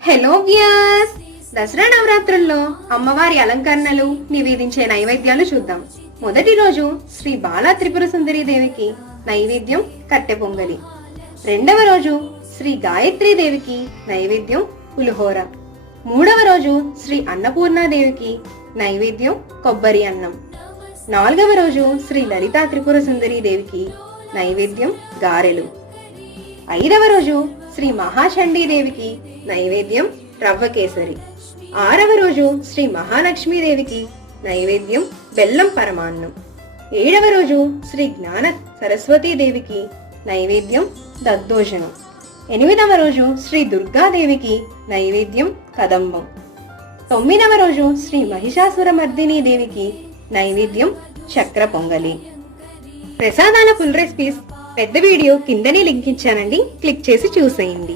Hello viewers, Dasara నవరాత్రుల్లో అమ్మవారి అలంకరణలు నివేదించే నైవేద్యాలు చూద్దాం. మొదటి రోజు శ్రీ బాలా త్రిపుర సుందరి దేవికి నైవేద్యం కట్టె పొంగలి. రెండవ రోజు శ్రీ గాయత్రీ దేవికి నైవేద్యం పులిహోర. మూడవ రోజు శ్రీ అన్నపూర్ణాదేవికి నైవేద్యం కొబ్బరి అన్నం. నాలుగవ రోజు శ్రీ లలితా త్రిపుర సుందరి దేవికి నైవేద్యం గారెలు. ఐదవ రోజు శ్రీ మహాచండీ దేవికి నైవేద్యం రవ్వ కేసరి. ఆరవ రోజు శ్రీ మహాలక్ష్మీదేవికి నైవేద్యం బెల్లం పరమాన్నం. ఏడవ రోజు శ్రీ జ్ఞాన సరస్వతీ దేవికి నైవేద్యం దద్దోజనం. ఎనిమిదవ రోజు శ్రీ దుర్గాదేవికి నైవేద్యం కదంబం. తొమ్మిదవ రోజు శ్రీ మహిషాసురమర్దినీ దేవికి నైవేద్యం చక్ర పొంగలి. ప్రసాదాల ఫుల్ రెసిపీస్ పెద్ద వీడియో కిందనే లింక్ ఇచ్చానండి, క్లిక్ చేసి చూసేయండి.